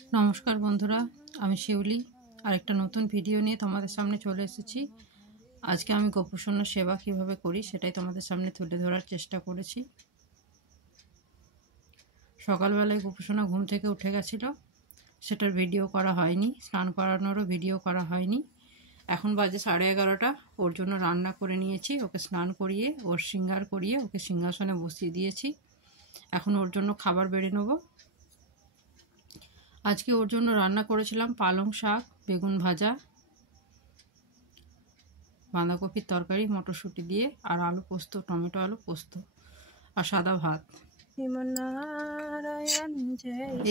नमस्कार बंधुरा आमी शिउली आरेकटा नतून भिडियो निये तोमादेर सामने चले एसेछि। आज के आमी गोपुसोनार सेवा किभाबे करी सेटाई तोमादेर सामने तुले धरार चेष्टा करेछि। सकाल बेलाय गोपुसोना घुम थेके उठे गेछिलो, सेटार भिडियो करा हयनि, स्नान करानोरो भिडियो करा हयनि। এখন বাজে 11:30টা। ওর জন্য রান্না করে নিয়েছি, ওকে স্নান করিয়ে ওর সিঙ্গার করিয়ে ওকে সিংহাসনে বসিয়ে দিয়েছি। এখন ওর জন্য খাবার বেড়ে নেব। আজকে ওর জন্য রান্না করেছিলাম পালং শাক, বেগুন ভাজা, বাঁধাকপির তরকারি মটরশুঁটি দিয়ে, আর আলু পোস্ত, টমেটো আলু পোস্ত, আর সাদা ভাত।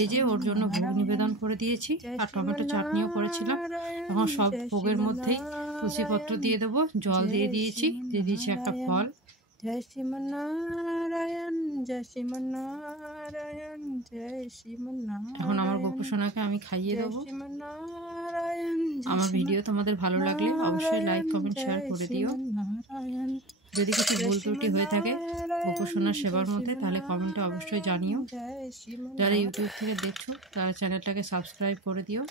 এই যে ওর জন্য ভোগ নিবেদন করে দিয়েছি, আর টমেটো চাটনিও করেছিলাম। এখন সব ভোগের মধ্যেই তুলসীপত্র দিয়ে দেবো, জল দিয়ে দিয়েছি, দিয়ে দিয়েছি একটা ফল। জয় শ্রীমন্নারায়ণ, জয় শ্রীমন্নারায়ণ, জয় শ্রীমন্নারায়ণ। এখন আমার গোপুসোনাকে আমি খাইয়ে দেবো। আমার ভিডিও তোমাদের ভালো লাগলে অবশ্যই লাইক কমেন্ট শেয়ার করে দিও। যদি কিছু ভুল ত্রুটি হয়ে থাকে গোপুসোনার সেবার মধ্যে তাহলে কমেন্টে অবশ্যই জানিও। যারা ইউটিউব থেকে দেখছো তারা চ্যানেলটাকে সাবস্ক্রাইব করে দিও,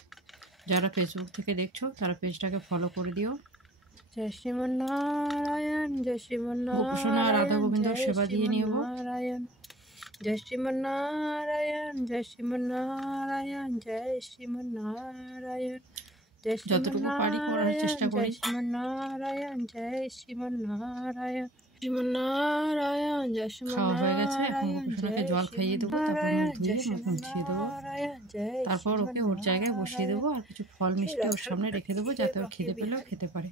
যারা ফেসবুক থেকে দেখছো তারা পেজটাকে ফলো করে দিও। জয় শ্রীমন্নারায়ণ, জয় শ্রীমন্নারায়ণ। গোপুসোনা আর রাধা গোবিন্দর সেবা দিয়ে নেব। জয় শ্রীমন্নারায়ণ, জয় শ্রীমন্নারায়ণ, জয় শ্রীমন্নারায়ণ। যতটুকু পারি করার চেষ্টা করি। শ্রীমন্নারায়ণ, জয় শ্রীমন্নারায়ণ, শ্রীমন্নারায়ণ, জয় খাওয়া হয়ে গেছে, এখন শ্রীমন্নারায়ণ। গোপুসোনাকে জল খাইয়ে দেবো, তারপর মুখ ধুয়ে মুছিয়ে দেবো, তারপর ওকে ওর জায়গায় বসিয়ে দেবো, আর কিছু ফল মিষ্টি ওর সামনে রেখে দেবো যাতে ওর খিদে পেলেও খেতে পারে।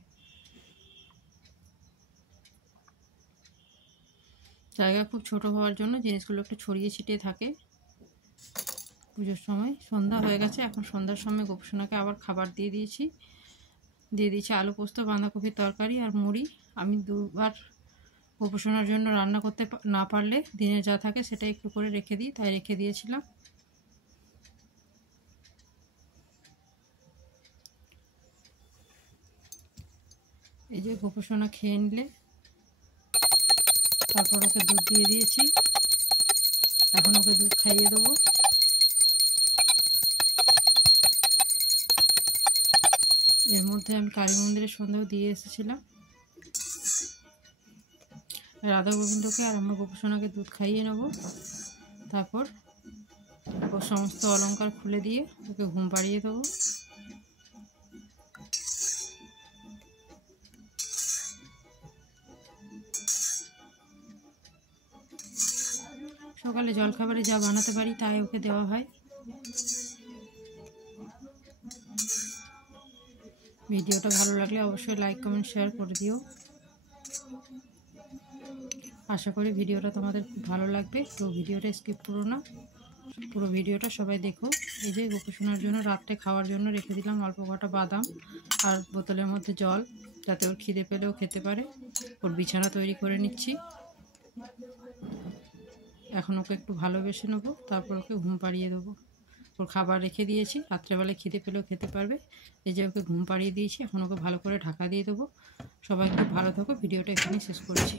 জায়গা খুব ছোট হওয়ার জন্য জিনিসগুলো একটু ছড়িয়ে ছিটিয়ে থাকে। পুজোর সময় সন্ধ্যা হয়ে গেছে, এখন সন্ধ্যার সময় গোপুসোনাকে আবার খাবার দিয়ে দিয়েছি আলু পোস্ত, বাঁধাকপির তরকারি আর মুড়ি। আমি দুবার গোপুসোনার জন্য রান্না করতে না পারলে দিনে যা থাকে সেটা একটু করে রেখে দিই, তাই রেখে দিয়েছিলাম। এই যে গোপুসোনা খেয়ে নিলে, তারপর ওকে দুধ দিয়ে দিয়েছি, এখন ওকে দুধ খাইয়ে দেবো। এর মধ্যে আমি কালী মন্দিরের সন্ধ্যাও দিয়ে এসেছিলাম। রাধা গোবিন্দকে আর আমার গোপুসোনাকে দুধ খাইয়ে নেব, তারপর ওর সমস্ত অলংকার খুলে দিয়ে ওকে ঘুম পাড়িয়ে দেবো। সকালে জলখাবারে যা বানাতে পারি তাই ওকে দেওয়া হয়। ভিডিওটা ভালো লাগলে অবশ্যই লাইক কমেন্ট শেয়ার করে দিও। আশা করি ভিডিওটা তোমাদের খুব ভালো লাগবে। তো ভিডিওটা স্কিপ করো না, পুরো ভিডিওটা সবাই দেখো। এই যে গোপুসোনার জন্য রাত্রে খাওয়ার জন্য রেখে দিলাম অল্প কটা বাদাম আর বোতলের মধ্যে জল, যাতে ওর খিদে পেলেও খেতে পারে। ওর বিছানা তৈরি করে নিচ্ছি। এখন ওকে একটু ভালোবেসে নেবো, তারপর ওকে ঘুম পাড়িয়ে দেবো। ওর খাবার রেখে দিয়েছি, রাত্রেবেলায় খিদে পেলেও খেতে পারবে। এই যে ওকে ঘুম পাড়িয়ে দিয়েছি, এখন ওকে ভালো করে ঢাকা দিয়ে দেবো। সবাই খুব ভালো থাকো, ভিডিওটা এখানেই শেষ করছি।